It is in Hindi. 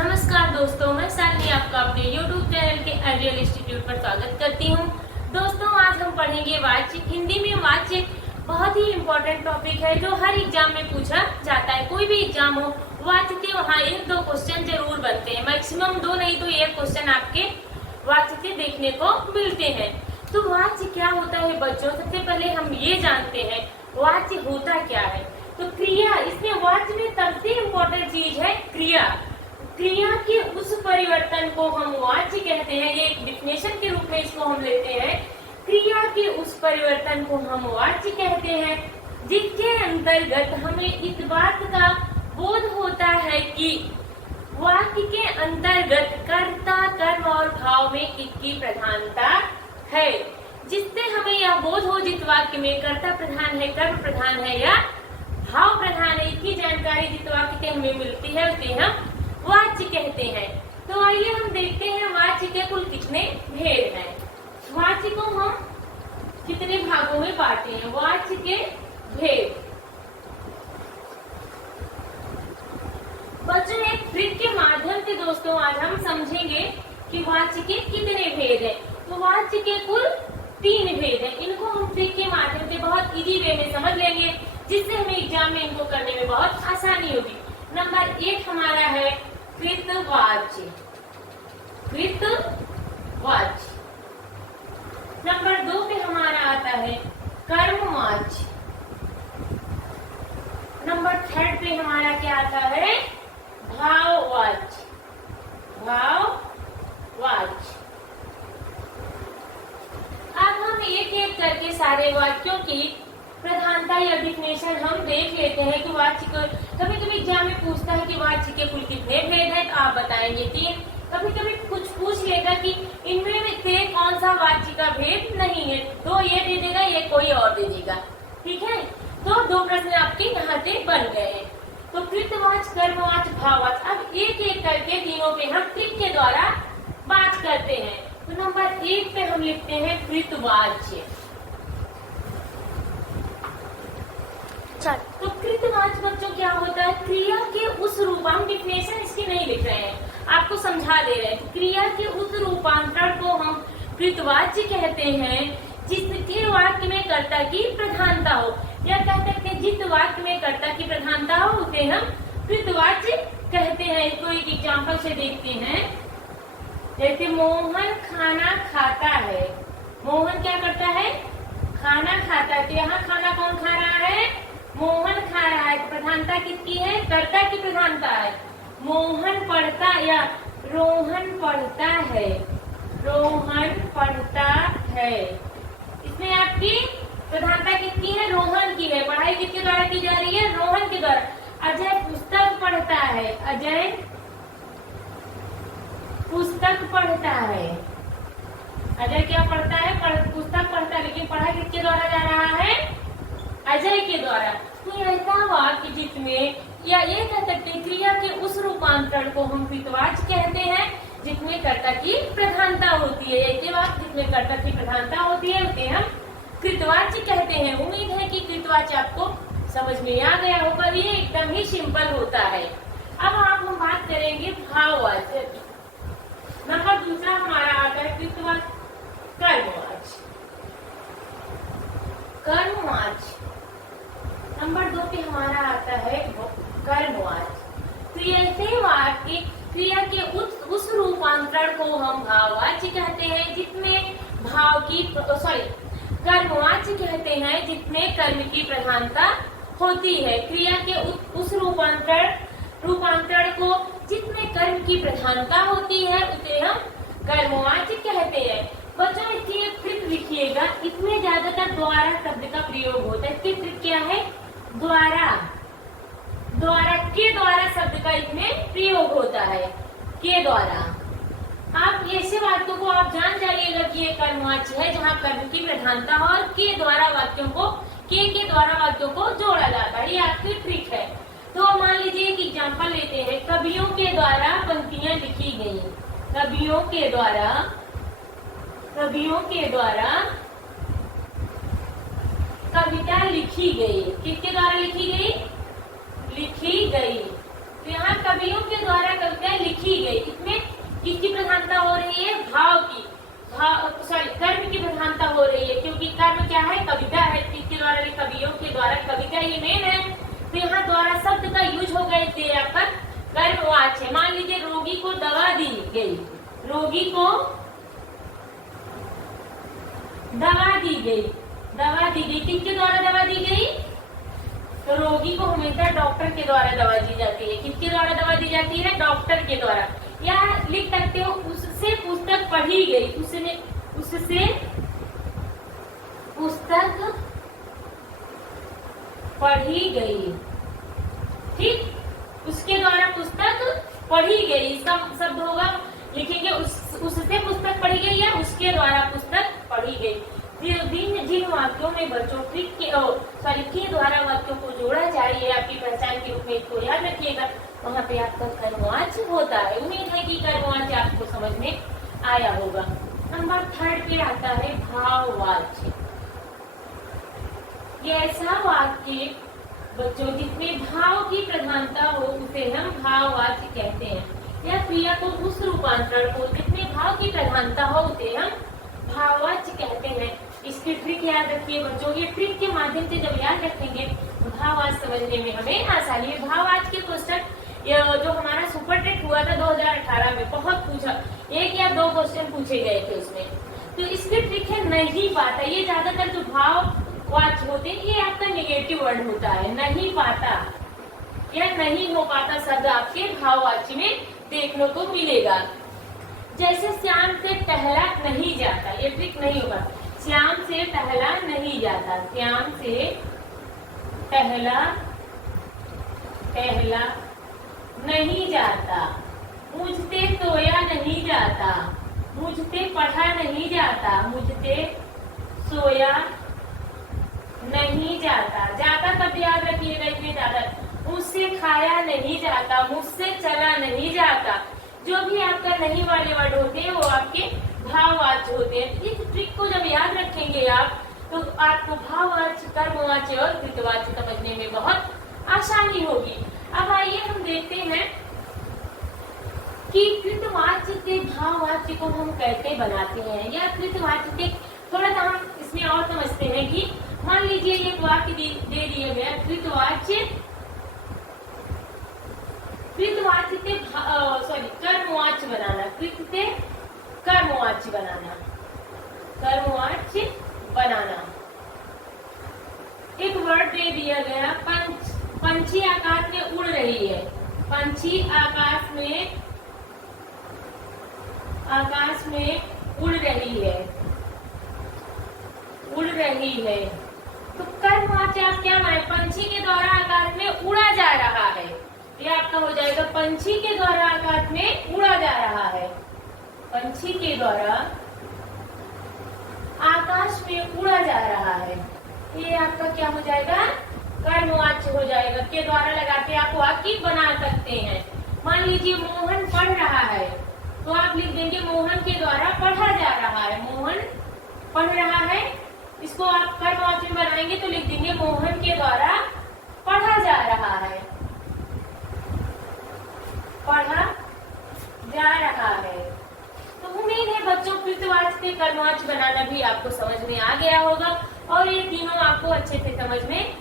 नमस्कार दोस्तों, मैं शालिनी आपका अपने YouTube चैनल के आइडियल इंस्टीट्यूट पर स्वागत करती हूँ। दोस्तों, आज हम पढ़ेंगे वाच्य। हिंदी में वाच्य बहुत ही इम्पोर्टेंट टॉपिक है जो हर एग्जाम में पूछा जाता है। कोई भी एग्जाम हो, वाच्य के वहाँ 1-2 क्वेश्चन जरूर बनते हैं। मैक्सिमम 2 नहीं तो 1 क्वेश्चन आपके वाच्य से देखने को मिलते हैं। तो वाच्य क्या होता है बच्चों? सबसे पहले हम ये जानते हैं वाच्य होता क्या है। तो क्रिया, इसमें वाच्य में सबसे इम्पोर्टेंट चीज है क्रिया। क्रिया के उस परिवर्तन को हम वाच्य कहते हैं। ये एक डिफिनेशन के रूप में इसको हम लेते हैं। क्रिया के उस परिवर्तन को हम वाच्य कहते हैं जिसके अंतर्गत हमें इस बात का बोध होता है कि वाक्य के अंतर्गत कर्ता, कर्म और भाव में किसकी प्रधानता है। जिससे हमें यह बोध हो जिस वाक्य में कर्ता प्रधान है, कर्म प्रधान है या भाव प्रधान है, इसकी जानकारी जिस वाक्य से हमें मिलती है उसे हम वाच्य कहते हैं। तो आइए हम देखते हैं वाच्य के कुल कितने भेद हैं। वाच्य को हम कितने भागों में बांटते हैं। वाच्य के भेद बच्चों, एक ट्रिक के माध्यम से दोस्तों आज हम समझेंगे कि वाच्य के कितने भेद हैं। तो वाच्य के कुल 3 भेद हैं। इनको हम ट्रिक के माध्यम से बहुत इजी वे में समझ लेंगे जिससे हमें एग्जाम में इनको करने में बहुत आसानी होगी। नंबर 1 हमारा है कृतवाच्य। कृतवाच्य। नंबर 2 पे हमारा आता है कर्मवाच्य। नंबर 3 पे हमारा क्या आता है? भाववाच्य। भाववाच्य। अब हम एक एक करके सारे वाक्यों की प्रधानता या डिफिनेशन हम देख लेते हैं कि वाच्य को कभी कभी एग्जाम में पूछता है कि वाच्य के कुल कितने भेद हैं, तो आप बताएंगे 3। कभी कभी कुछ पूछ लेगा कि इनमें से कौन सा वाच्य का भेद नहीं है, 2 ये दे देगा, ये कोई और दे देगा। ठीक है, तो 2 प्रश्न आपके यहाँ से बन गए हैं। तो कृतवाच्य, कर्मवाच्य, भाववाच्य। अब एक एक करके तीनों पे हम ट्रिक के द्वारा बात करते हैं। तो नंबर 1 पे हम लिखते हैं कृतवाच्य। तो कृतवाच्य बच्चों क्या होता है? क्रिया के उस रूप, हम डिफिनेशन इसकी नहीं लिख रहे हैं, आपको समझा दे रहे हैं। क्रिया के उस रूपांतरण को हम कृतवाच्य कहते हैं जिसके वाक्य में कर्ता की प्रधानता हो, या कह सकते हैं जिस वाक्य में कर्ता की प्रधानता हो उसे हम कृतवाच्य कहते हैं। इसको एक एग्जाम्पल से देखते हैं। जैसे मोहन खाना खाता है। मोहन क्या करता है? खाना खाता है। तो यहाँ खाना कौन खा रहा है? मोहन खा रहा है। प्रधानता किसकी है? कर्ता की प्रधानता है। मोहन पढ़ता या रोहन पढ़ता है। रोहन पढ़ता है। इसमें आपकी प्रधानता किसकी है? रोहन की है। पढ़ाई किसके द्वारा की जा रही है? रोहन के द्वारा। अजय पुस्तक पढ़ता है। अजय पुस्तक पढ़ता है। अजय क्या पढ़ता है? पुस्तक पढ़ता है, लेकिन पढ़ाई किसके द्वारा जा रहा है? अजय के द्वारा। तो ऐसा वाक्य जिसमें, या ये कह सकते हैं क्रिया के उस रूपांतरण को हम कृतवाच्य कहते हैं जिसमें कर्ता की प्रधानता होती है। ऐसे वाक्य जिसमें कर्ता की प्रधानता होती है उसे हम कृतवाच्य कहते हैं। उम्मीद है कि कृतवाच्य आपको समझ में आ गया होगा। ये एकदम ही सिंपल होता है। अब हम बात करेंगे भाववाच्य। नंबर 2 हमारा आता है कृतवाच्य, कर्मवाच्य। कर्मवाच्य। नंबर 2 पे हमारा आता है कर्मवाच्य। तो ऐसे वाक्य क्रिया के उस रूपांतरण को हम भाववाच्य कहते हैं जिसमें भाव की कर्मवाच्य कहते हैं जिसमें कर्म की प्रधानता होती है। क्रिया के उस रूपांतरण को जिसमें कर्म की प्रधानता होती है उसे हम कर्मवाच्य कहते हैं। बच्चों, इसकी एक ट्रिक लिखिएगा। इसमें ज्यादातर द्वारा शब्द का प्रयोग होता है। इसकी ट्रिक क्या है? द्वारा के द्वारा शब्द का इसमें प्रयोग होता है। के द्वारा। आप ऐसे वाक्यों को आप जान जाइएगा कि ये कर्मवाच्य है जहाँ कर्म की प्रधानता हो और के द्वारा वाक्यों को, के द्वारा वाक्यों को जोड़ा जाता है। ये आपकी ट्रिक है। तो मान लीजिए एक एग्जाम्पल लेते हैं। कवियों के द्वारा पंक्तियां लिखी गई। कवियों के द्वारा कविता लिखी गई। किसके द्वारा लिखी गई? लिखी गई। तो यहाँ कवियों के द्वारा कविताएं लिखी क्या है, कविता है, कृत के द्वारा कवियों के द्वारा कविता ये मेन है। तो यहाँ द्वारा शब्द का यूज हो गए थे आपका कर्मवाच्य। मान लीजिए रोगी को दवा दी गई, रोगी को दवा दी गई, दवा दी गई, किसके द्वारा दवा दी गई, तो रोगी को हमेशा डॉक्टर के द्वारा दवा दी जाती है। किसके द्वारा दवा दी जाती है, डॉक्टर के द्वारा। या लिख सकते हो उससे पुस्तक पढ़ी गई, उससे पुस्तक पढ़ी गई, ठीक, उसके द्वारा पुस्तक पढ़ी गई, इसका शब्द होगा, लिखेंगे उससे पुस्तक पढ़ी गई या उसके द्वारा पुस्तक पढ़ी गई। जिन वाक्यों में बच्चों के द्वारा वाक्यों को जोड़ा जाए, ये आपकी पहचान के रूप में इसको याद रखिएगा। वहाँ पे आपका कर्मवाच्य होता है। उम्मीद है कि कर्मवाच्य आपको समझ में आया होगा। नंबर 3 पे आता है भाववाच्य। ये ऐसा वाक्य बच्चों जिसमें भाव की प्रधानता हो उसे हम भाववाच्य कहते हैं। या क्रिया को उस रूपांतरण को जिसमें भाव की प्रधानता हो उसे हम भाववाच्य कहते हैं। इसकी ट्रिक याद रखिए बच्चों। ये ट्रिक के माध्यम से जब याद रखेंगे भाववाच्य समझने में हमें आसानी है। भाववाच्य के क्वेश्चन जो हमारा सुपर टेट हुआ था 2018 में, बहुत पूछा, 1 या 2 क्वेश्चन पूछे गए थे उसमें। तो इसकी ट्रिक है नहीं पाता। ये ज्यादातर जो भाववाच्य होते हैं ये आपका नेगेटिव वर्ड होता है, नहीं पाता या नहीं हो पाता शब्द आपके भाववाच्य में देखने को मिलेगा। जैसे श्याम से टहला नहीं जाता, ये ट्रिक नहीं होगा। श्याम से टहला नहीं जाता, श्याम से टहला नहीं जाता। मुझसे सोया नहीं जाता, मुझसे पढ़ा नहीं जाता, मुझसे सोया नहीं जाता। जाता शब्द याद रखिएगा इसमें ज्यादा। मुझसे खाया नहीं जाता, मुझसे चला नहीं जाता। जो भी आपका नहीं वाले वर्ड होते हैं वो आपके भाववाच्य होते हैं। इस ट्रिक को जब याद रखेंगे आप तो आपको भाववाच्य, कर्मवाच्य और कृतवाच्य समझने में बहुत आसानी होगी। अब आइए हम देखते हैं कि कृतवाच्य से भाववाच्य को हम कैसे बनाते हैं, या कृतवाच्य से थोड़ा सा हम इसमें और समझते हैं कि मान लीजिए एक वाक्य दे दिया गया, कृतवाच्य से कर्मवाच्य बनाना, कृत से कर्मवाच्य बनाना, कर्मवाच्य बनाना। एक वर्ड दे दिया गया, पंछी आकाश में उड़ रही है, पंछी आकाश में उड़ रही है। तो कर्मवाच्य आप क्या माने, पंछी के द्वारा आकाश में उड़ा जा रहा है, ये आपका हो जाएगा पंछी के द्वारा आकाश में उड़ा जा रहा है। पंछी के द्वारा आकाश में उड़ा जा रहा है, ये आपका क्या हो जाएगा, कर्मवाच्य हो जाएगा। के द्वारा लगाते आप वाक्य बना सकते हैं। मान लीजिए मोहन पढ़ रहा है, तो आप लिख देंगे मोहन के द्वारा पढ़ा जा रहा है, मोहन पढ़ रहा है। इसको आप कर्मवाच्य बनाएंगे तो लिख देंगे मोहन के द्वारा पढ़ा जा रहा है, पढ़ा जा रहा है। तो उम्मीद है बच्चों कृतवाच्य से कर्मवाच्य बनाना भी आपको समझ में आ गया होगा और ये तीनों आपको अच्छे से समझ में